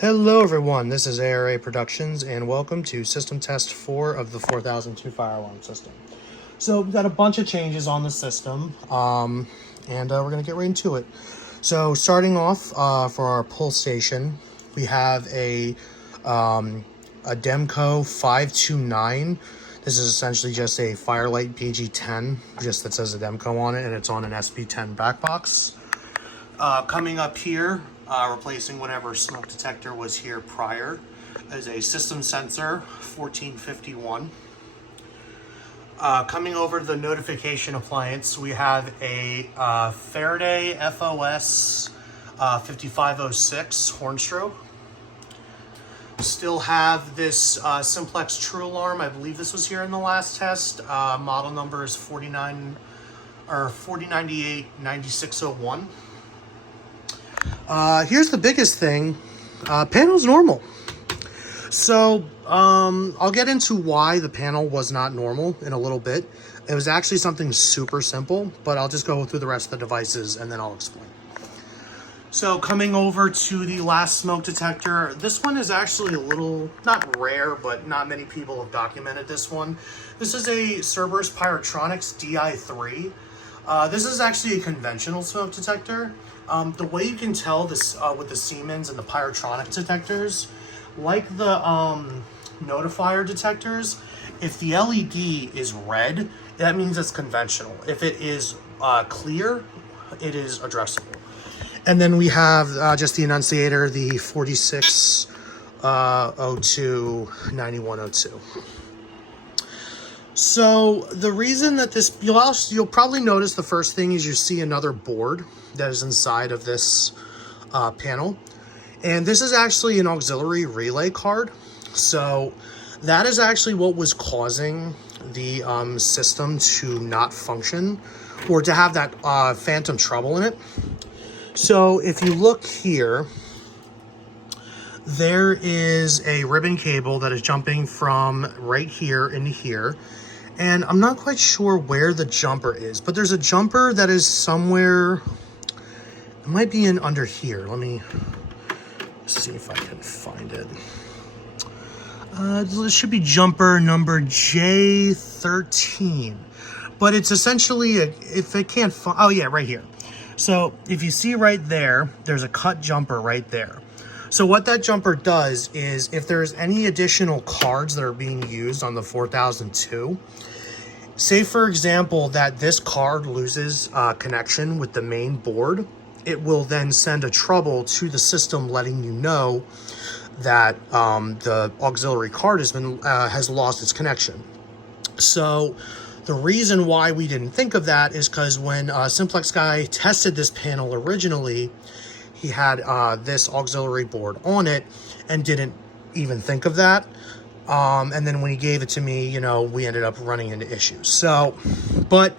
Hello everyone, this is A.R.A. Productions and welcome to System Test 4 of the 4002 fire alarm system. So we've got a bunch of changes on the system and we're going to get right into it. So starting off for our pull station, we have a Demco 529. This is essentially just a Firelight BG10, just that says a Demco on it, and it's on an SP10 back box. Coming up here, replacing whatever smoke detector was here prior, is a system sensor 1451. Coming over to the notification appliance, we have a Faraday FOS 5506 horn strobe. Still have this Simplex True Alarm. I believe this was here in the last test. Model number is 4098 9601. Here's the biggest thing. Panel's normal. So I'll get into why the panel was not normal in a little bit. It was actually something super simple, but I'll just go through the rest of the devices and then I'll explain. So coming over to the last smoke detector, this one is actually a little, not rare, but not many people have documented this one. This is a Cerberus Pyrotronics DI3. This is actually a conventional smoke detector. The way you can tell this with the Siemens and the Pyrotronic detectors, like the notifier detectors, if the LED is red, that means it's conventional. If it is clear, it is addressable. And then we have just the annunciator, the 4602 9102. So the reason that this, you'll probably notice the first thing is you see another board that is inside of this panel. And this is actually an auxiliary relay card. So that is actually what was causing the system to not function or to have that phantom trouble in it. So if you look here, there is a ribbon cable that is jumping from right here into here. And I'm not quite sure where the jumper is, but there's a jumper that is somewhere. It might be in under here. Let me see if I can find it. It should be jumper number J13. But it's essentially, if it can't find, oh yeah, right here. So if you see right there, there's a cut jumper right there. So what that jumper does is if there's any additional cards that are being used on the 4002, say for example that this card loses connection with the main board, it will then send a trouble to the system letting you know that the auxiliary card has lost its connection. So the reason why we didn't think of that is because when Simplex guy tested this panel originally, he had this auxiliary board on it and didn't even think of that. And then when he gave it to me, you know, we ended up running into issues. So, but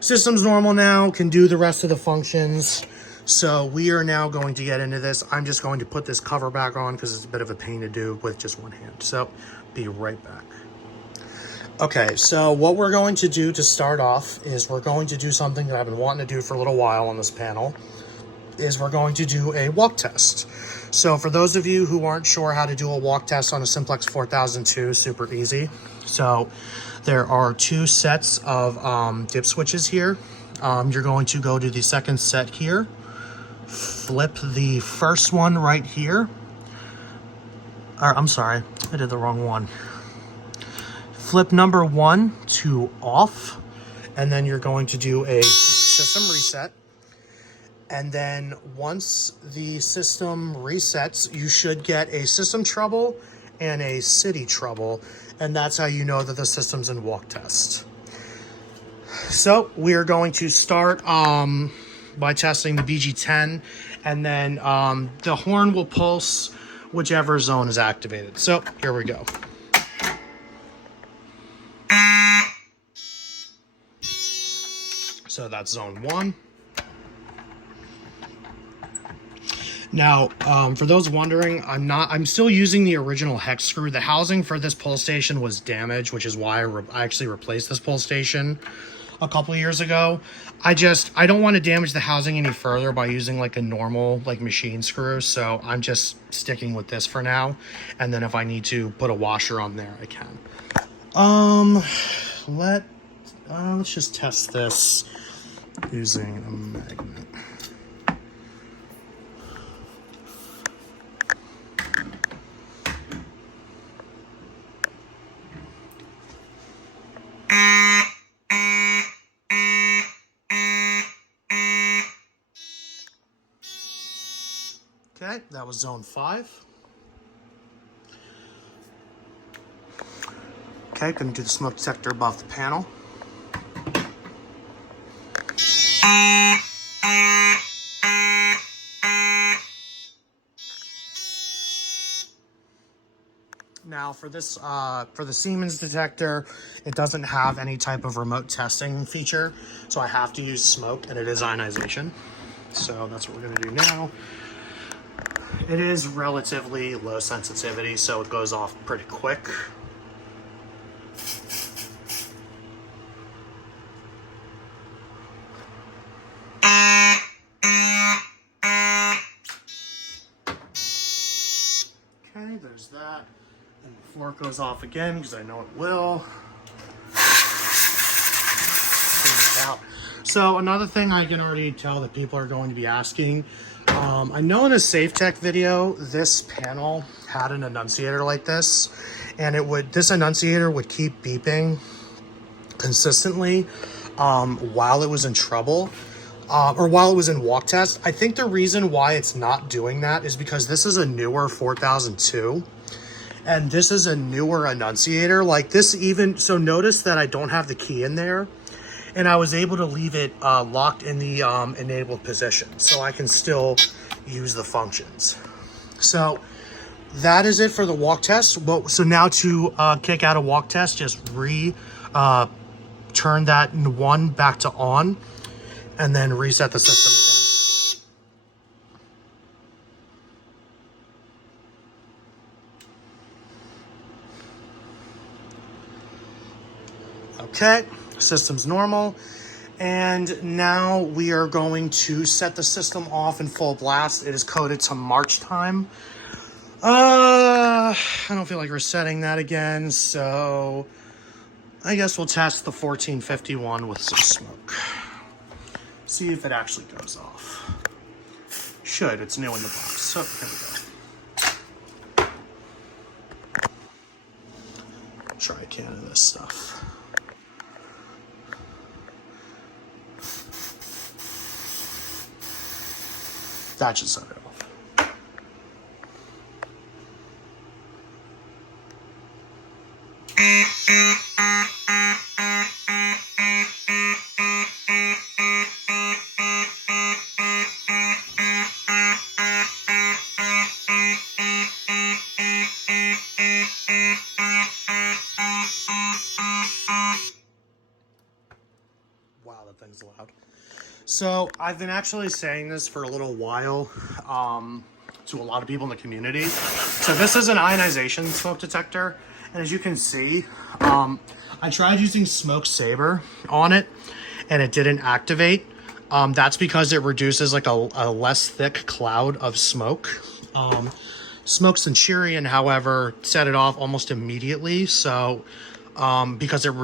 system's normal now, can do the rest of the functions. So we are now going to get into this. I'm just going to put this cover back on because it's a bit of a pain to do with just one hand. So be right back. Okay, so what we're going to do to start off is we're going to do something that I've been wanting to do for a little while on this panel, is we're going to do a walk test. So for those of you who aren't sure how to do a walk test on a Simplex 4002, super easy. So there are two sets of dip switches here. You're going to go to the second set here, flip the first one right here. Or I'm sorry, I did the wrong one. Flip number 1 to off, and then you're going to do a system reset. And then once the system resets, you should get a system trouble and a city trouble. And that's how you know that the system's in walk test. So we are going to start by testing the BG10, and then the horn will pulse whichever zone is activated. So here we go. So that's zone 1. Now, for those wondering, I'm still using the original hex screw. The housing for this pull station was damaged, which is why I actually replaced this pull station. a couple years ago. I don't want to damage the housing any further by using like a normal like machine screw, so I'm just sticking with this for now, and then if I need to put a washer on there, I can. Let's just test this using a magnet. Okay, that was zone 5. Okay, gonna do the smoke detector above the panel. Now for this, for the Siemens detector, it doesn't have any type of remote testing feature, so I have to use smoke, and it is ionization. So that's what we're gonna do now. It is relatively low sensitivity, so it goes off pretty quick. Okay, there's that. And before it goes off again, because I know it will. Out. So another thing I can already tell that people are going to be asking, I know in a SafeTech video, this panel had an annunciator like this, and this annunciator would keep beeping consistently while it was in trouble, or while it was in walk test. I think the reason why it's not doing that is because this is a newer 4002, and this is a newer annunciator. Like this even, so notice that I don't have the key in there, and I was able to leave it locked in the enabled position, so I can still use the functions. So that is it for the walk test. Well, so now to kick out a walk test, just turn that 1 back to on, and then reset the system again. Okay, system's normal. And now we are going to set the system off in full blast. It is coded to March time. I don't feel like resetting that again, so I guess we'll test the 1451 with some smoke. See if it actually goes off. Should, it's new in the box. So here we go. Try a can of this stuff. That should set it off. Wow, that thing's loud. So I've been actually saying this for a little while to a lot of people in the community. So this is an ionization smoke detector, and as you can see, I tried using Smoke Saver on it, and it didn't activate. That's because it reduces like a less thick cloud of smoke. Smoke Centurion, however, set it off almost immediately. So because it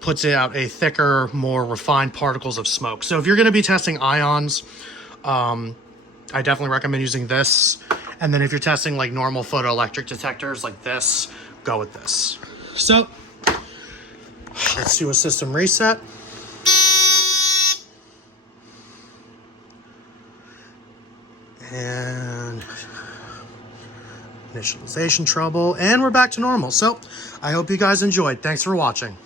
puts out a thicker, more refined particles of smoke. So if you're going to be testing ions, I definitely recommend using this. And then if you're testing like normal photoelectric detectors like this, go with this. So let's do a system reset. And initialization trouble, and we're back to normal. So I hope you guys enjoyed. Thanks for watching.